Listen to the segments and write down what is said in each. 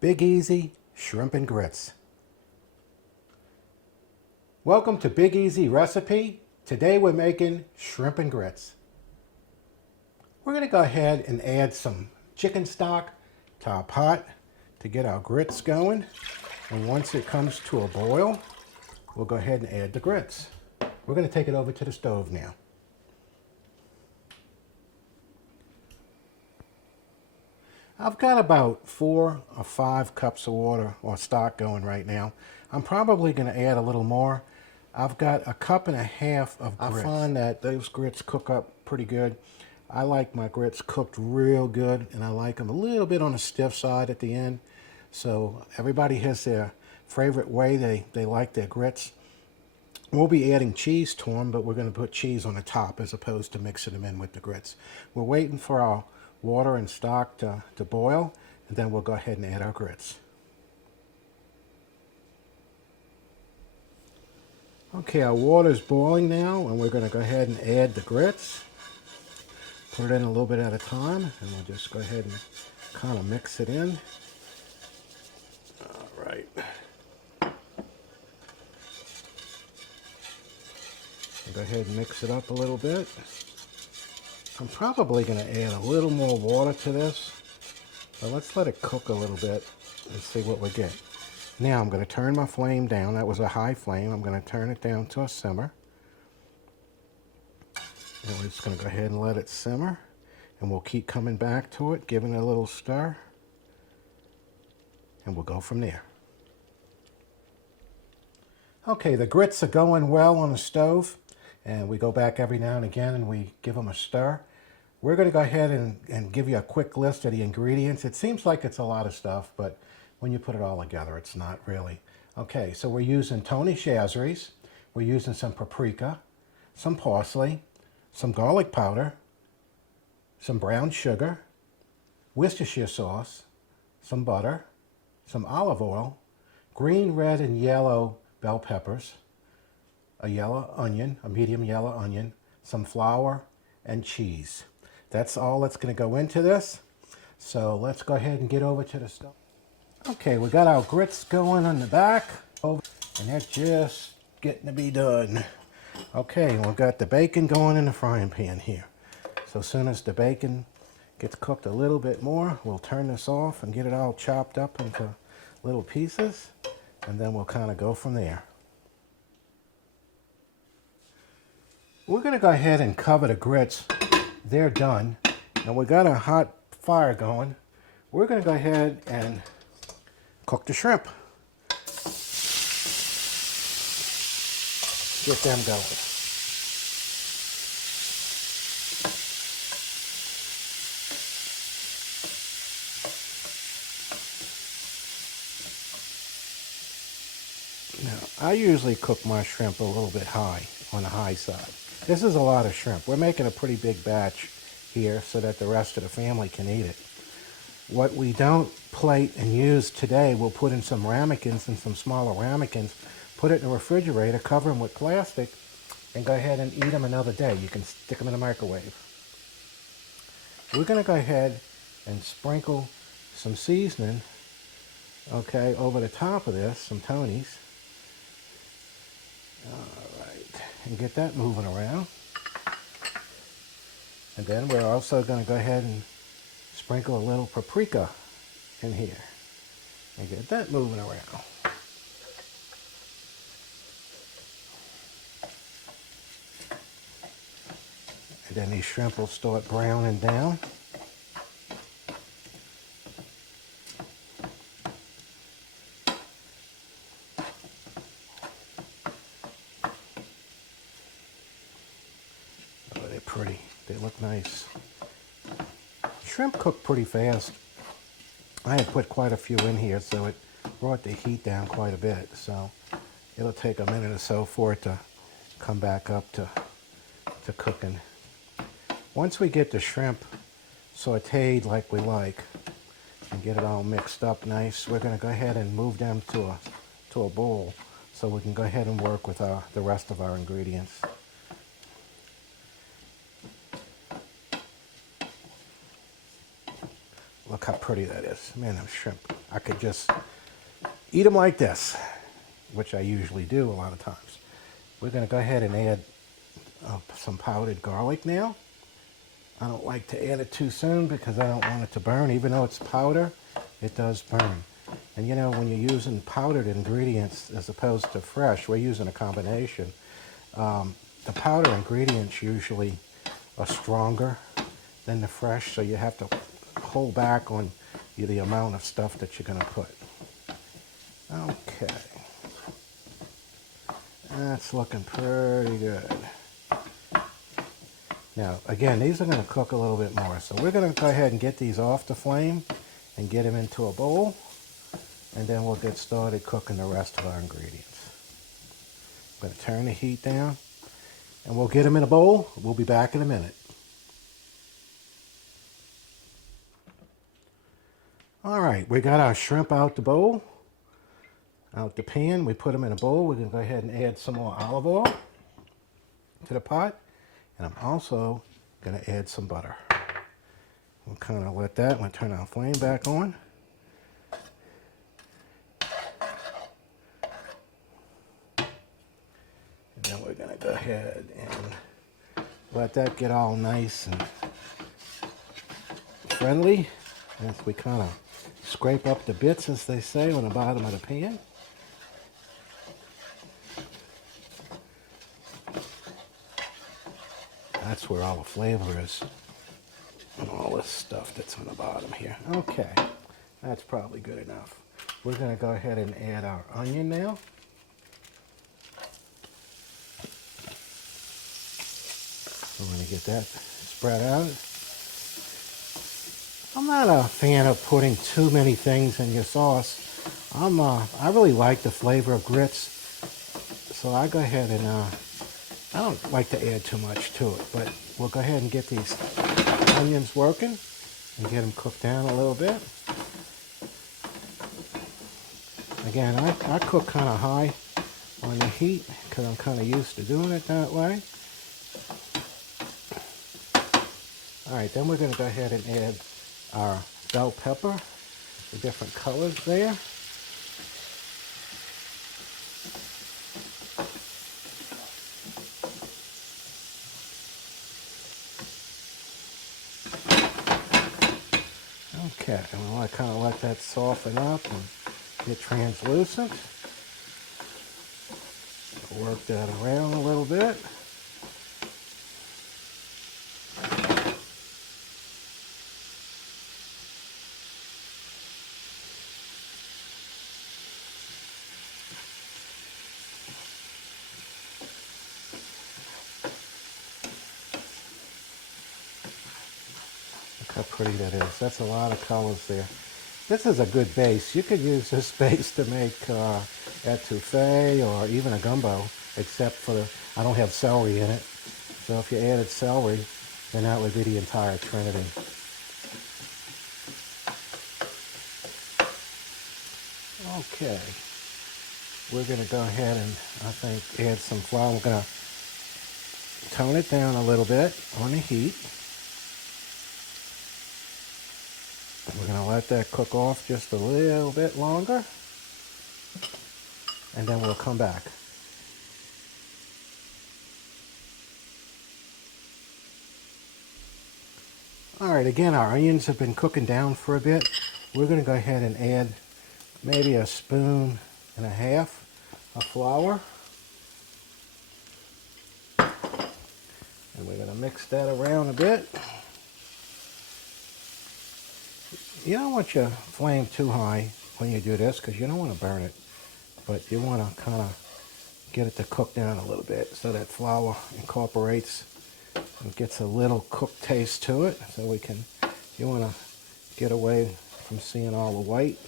Big Easy Shrimp and Grits. Welcome to Big Easy Recipe. Today we're making shrimp and grits. We're going to go ahead and add some chicken stock to our pot to get our grits going. And once it comes to a boil, we'll go ahead and add the grits. We're going to take it over to the stove now. I've got about 4 or 5 cups of water or stock going right now. I'm probably going to add a little more. I've got a cup and a half of grits. I find that those grits cook up pretty good. I like my grits cooked real good, and I like them a little bit on the stiff side at the end. So everybody has their favorite way they like their grits. We'll be adding cheese to them, but we're going to put cheese on the top as opposed to mixing them in with the grits. We're waiting for our water and stock to boil, and then we'll go ahead and add our grits. Okay, our water's boiling now, and we're going to go ahead and add the grits. Put it in a little bit at a time, and we'll just go ahead and kind of mix it in. All right. Go ahead and mix it up a little bit. I'm probably going to add a little more water to this, but let's let it cook a little bit and see what we get. Now I'm going to turn my flame down. That was a high flame. I'm going to turn it down to a simmer. And we're just going to go ahead and let it simmer, and we'll keep coming back to it, giving it a little stir, and we'll go from there. Okay, the grits are going well on the stove, and we go back every now and again and we give them a stir. We're going to go ahead and give you a quick list of the ingredients. It seems like it's a lot of stuff, but when you put it all together, it's not really. Okay, so we're using Tony Chazeries. We're using some paprika, some parsley, some garlic powder, some brown sugar, Worcestershire sauce, some butter, some olive oil, green, red, and yellow bell peppers, a yellow onion, a medium yellow onion, some flour, and cheese. That's all that's going to go into this. So let's go ahead and get over to the stove. Okay, we got our grits going on the back, and they're just getting to be done. Okay, we've got the bacon going in the frying pan here. So as soon as the bacon gets cooked a little bit more, we'll turn this off and get it all chopped up into little pieces, and then we'll kind of go from there. We're going to go ahead and cover the grits. They're done. And we got a hot fire going. We're going to go ahead and cook the shrimp. Get them going. Now, I usually cook my shrimp a little bit high, on the high side. This is a lot of shrimp. We're making a pretty big batch here so that the rest of the family can eat it. What we don't plate and use today, we'll put in some ramekins and some smaller ramekins, put it in the refrigerator, cover them with plastic, and go ahead and eat them another day. You can stick them in the microwave. We're going to go ahead and sprinkle some seasoning, okay, over the top of this, some Tonys. All right, and get that moving around. And then we're also going to go ahead and sprinkle a little paprika in here and get that moving around. And then these shrimp will start browning down. Oh, they're pretty. They look nice. Shrimp cook pretty fast. I had put quite a few in here, so it brought the heat down quite a bit. So it'll take a minute or so for it to come back up to cooking. Once we get the shrimp sauteed like we like and get it all mixed up nice, we're going to go ahead and move them to a bowl so we can go ahead and work with the rest of our ingredients. Look how pretty that is. Man, those shrimp. I could just eat them like this, which I usually do a lot of times. We're going to go ahead and add some powdered garlic now. I don't like to add it too soon because I don't want it to burn. Even though it's powder, it does burn. And you know, when you're using powdered ingredients as opposed to fresh, we're using a combination. The powder ingredients usually are stronger than the fresh, so you have to hold back on the amount of stuff that you're going to put. Okay. That's looking pretty good. Now, again, these are going to cook a little bit more, so we're going to go ahead and get these off the flame and get them into a bowl, and then we'll get started cooking the rest of our ingredients. I'm going to turn the heat down, and we'll get them in a bowl. We'll be back in a minute. All right, we got our shrimp out the bowl, out the pan. We put them in a bowl. We're going to go ahead and add some more olive oil to the pot. And I'm also going to add some butter. We'll kind of let that, we'll turn our flame back on. And then we're going to go ahead and let that get all nice and friendly as we kind of scrape up the bits, as they say, on the bottom of the pan. That's where all the flavor is, and all this stuff that's on the bottom here. Okay, that's probably good enough. We're going to go ahead and add our onion now. We're going to get that spread out. I'm not a fan of putting too many things in your sauce. I really like the flavor of grits, so I go ahead and I don't like to add too much to it, but we'll go ahead and get these onions working and get them cooked down a little bit. Again, I cook kind of high on the heat because I'm kind of used to doing it that way. All right, then we're going to go ahead and add our bell pepper, the different colors there. Okay, and we'll kind of let that soften up and get translucent. Work that around a little bit. How pretty that is. That's a lot of colors there. This is a good base. You could use this base to make etouffee or even a gumbo, except for I don't have celery in it. So if you added celery, then that would be the entire trinity. Okay. We're going to go ahead and, I think, add some flour. We're going to tone it down a little bit on the heat. We're going to let that cook off just a little bit longer, and then we'll come back. All right, again, our onions have been cooking down for a bit. We're going to go ahead and add maybe a spoon and a half of flour. And we're going to mix that around a bit. You don't want your flame too high when you do this because you don't want to burn it, but you want to kind of get it to cook down a little bit so that flour incorporates and gets a little cooked taste to it. So you want to get away from seeing all the white.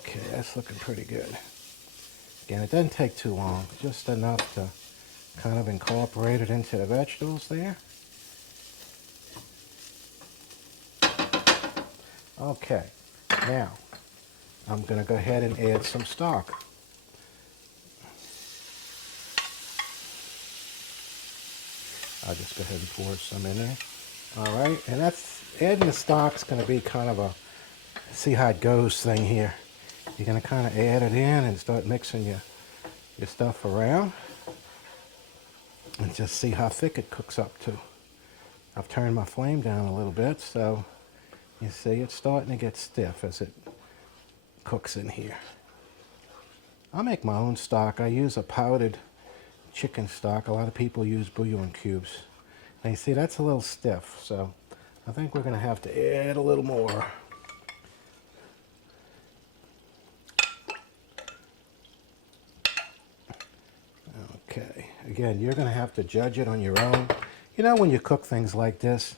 Okay, that's looking pretty good. Again, it doesn't take too long, just enough to kind of incorporate it into the vegetables there. Okay, now I'm going to go ahead and add some stock. I'll just go ahead and pour some in there. All right, and that's adding the stock's going to be kind of a see how it goes thing here. You're going to kind of add it in and start mixing your stuff around and just see how thick it cooks up to. I've turned my flame down a little bit, so you see it's starting to get stiff as it cooks in here. I make my own stock. I use a powdered chicken stock. A lot of people use bouillon cubes. And you see that's a little stiff, so I think we're going to have to add a little more. Okay, again, you're going to have to judge it on your own. You know, when you cook things like this,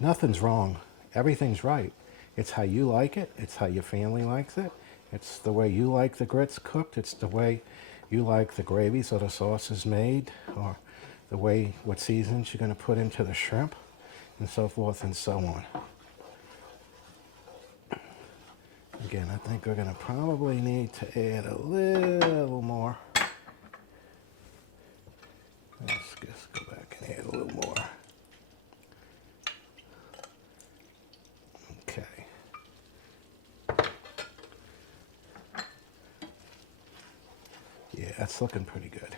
nothing's wrong. Everything's right. It's how you like it. It's how your family likes it. It's the way you like the grits cooked. It's the way you like the gravies or the sauces made, or the way, what seasons you're going to put into the shrimp, and so forth and so on. Again, I think we're going to probably need to add a little more. Let's just go back and add a little more. Okay. Yeah, that's looking pretty good.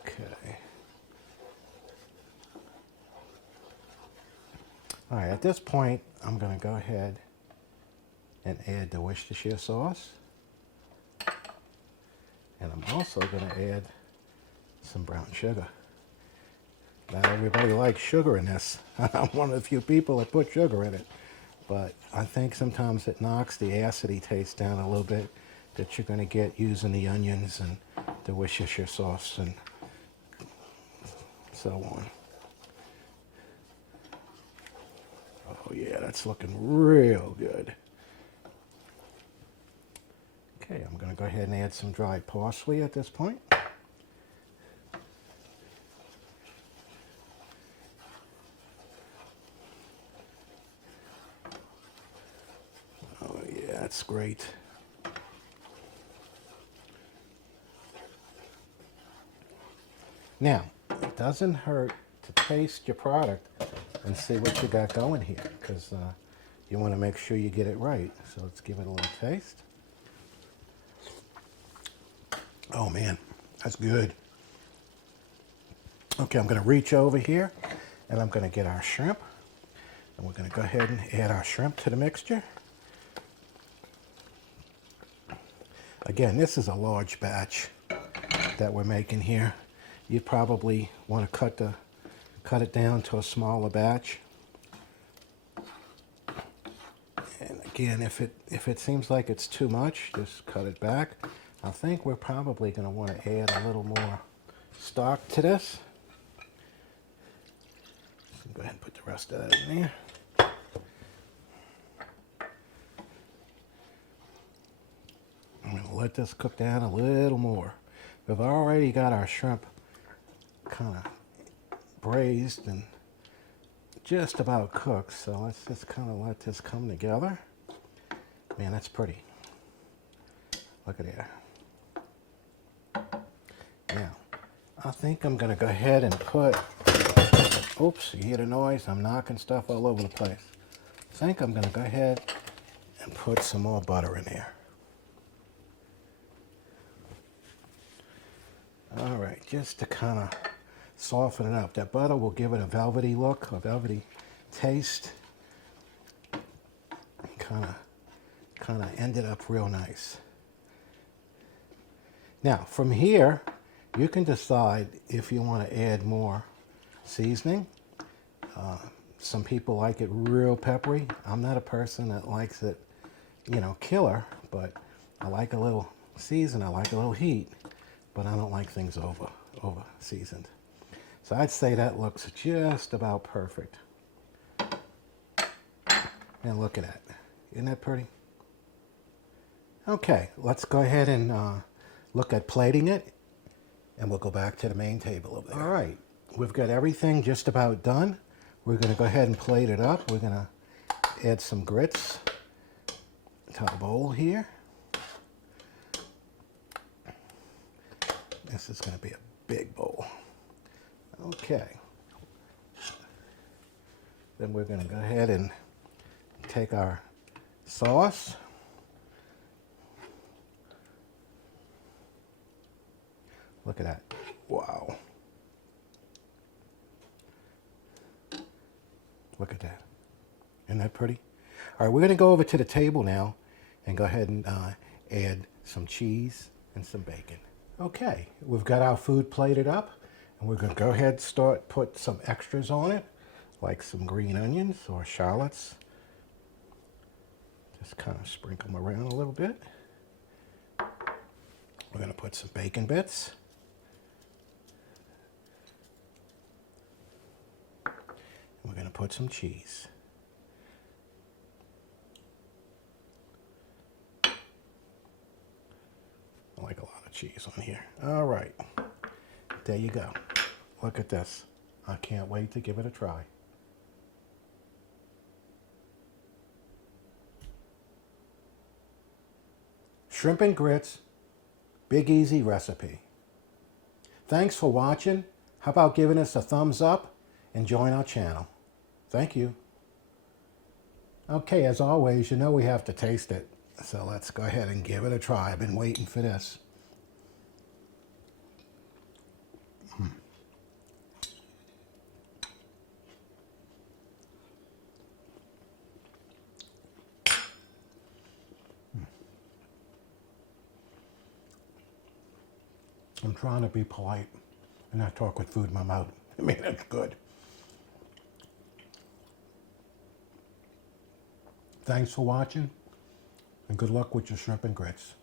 Okay. All right, at this point, I'm going to go ahead and add the Worcestershire sauce. And I'm also going to add some brown sugar. Not everybody likes sugar in this. I'm one of the few people that put sugar in it. But I think sometimes it knocks the acidity taste down a little bit that you're going to get using the onions and the Worcestershire sauce and so on. Oh yeah, that's looking real good. Okay, I'm going to go ahead and add some dried parsley at this point. Oh yeah, that's great. Now, it doesn't hurt to taste your product and see what you got going here, because you want to make sure you get it right. So let's give it a little taste. Oh man, that's good. Okay, I'm going to reach over here and I'm going to get our shrimp. And we're going to go ahead and add our shrimp to the mixture. Again, this is a large batch that we're making here. You probably want to cut it down to a smaller batch. And again, if it seems like it's too much, just cut it back. I think we're probably going to want to add a little more stock to this. So go ahead and put the rest of that in there. I'm going to let this cook down a little more. We've already got our shrimp kind of braised and just about cooked, so let's just kind of let this come together. Man, that's pretty. Look at that. Now, I think I'm going to go ahead and put, oops, you hear the noise? I'm knocking stuff all over the place. I think I'm going to go ahead and put some more butter in there. All right, just to kind of soften it up. That butter will give it a velvety look, a velvety taste. Kind of end it up real nice. Now, from here, you can decide if you want to add more seasoning. Some people like it real peppery. I'm not a person that likes it, you know, killer, but I like a little season. I like a little heat, but I don't like things over seasoned. So I'd say that looks just about perfect. And look at that. Isn't that pretty? Okay, let's go ahead and look at plating it, and we'll go back to the main table over there. All right, we've got everything just about done. We're going to go ahead and plate it up. We're going to add some grits to the bowl here. This is going to be a big bowl. Okay. Then we're going to go ahead and take our sauce. Look at that. Wow. Look at that. Isn't that pretty? All right, we're going to go over to the table now and go ahead and add some cheese and some bacon. Okay, we've got our food plated up, and we're going to go ahead and put some extras on it, like some green onions or shallots. Just kind of sprinkle them around a little bit. We're going to put some bacon bits. We're going to put some cheese. I like a lot of cheese on here. All right, there you go. Look at this. I can't wait to give it a try. Shrimp and grits, big easy recipe. Thanks for watching. How about giving us a thumbs up and join our channel? Thank you. Okay, as always, you know we have to taste it. So let's go ahead and give it a try. I've been waiting for this. I'm trying to be polite and not talk with food in my mouth. I mean, it's good. Thanks for watching, and good luck with your shrimp and grits.